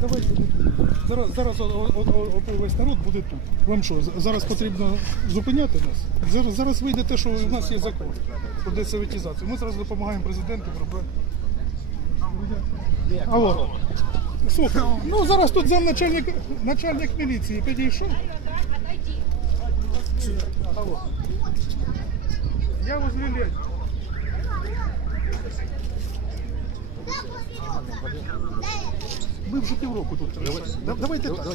давай, давайте. Зараз, зараз весь народ буде тут. Вам що, зараз потрібно зупиняти нас? Зараз, зараз вийде те, що в нас є закон про десоветизацію. Ми зараз допомагаємо президенту. Алло. Слухай, ну зараз тут замначальник начальник міліції підійшов. Алло. Я возле леді. Ми вже півроку тут триваємо. Давайте так.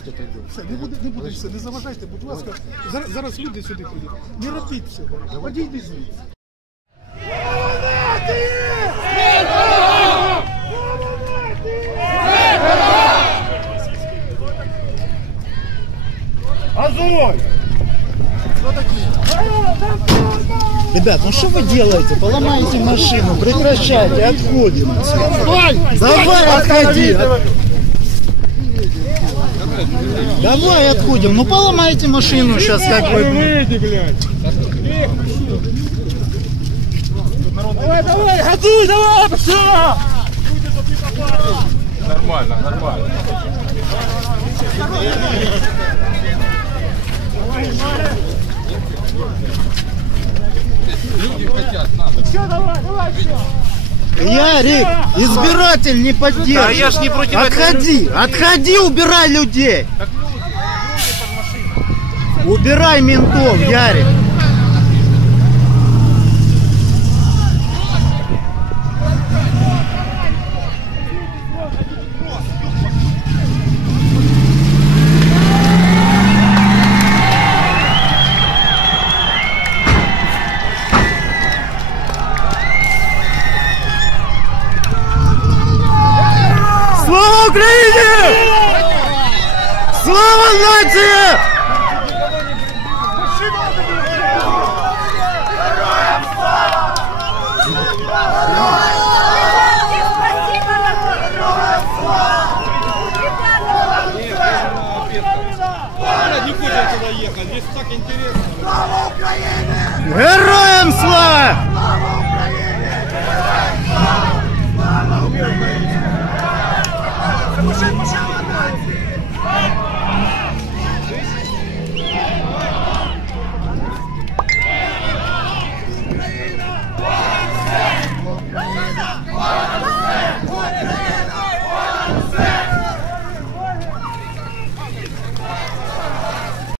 Все, не буде, не буде все, не заважайте, будь ласка. Зараз, зараз люди сюди прийдуть. Не робіть цього. Одійди звідси. Ребят, ну что вы делаете? Поломаете машину, прекращайте, отходим. Давай, отходи. Давай отходим. Ну поломайте машину сейчас как. Выйди, блядь. Давай, давай, ходи, давай, все! Нормально, нормально. Люди хотят, надо. Все, давай, давай, все! Ярик, избиратель не поддерживает. А я ж не против Отходи, отходи, убирай людей. Убирай ментов, Ярик. Полиция! Не хочет туда ехать, здесь так интересно. Слава Украине! Героям слава! Слава Украине! Героям слава! Слава Украине! Слава Украине!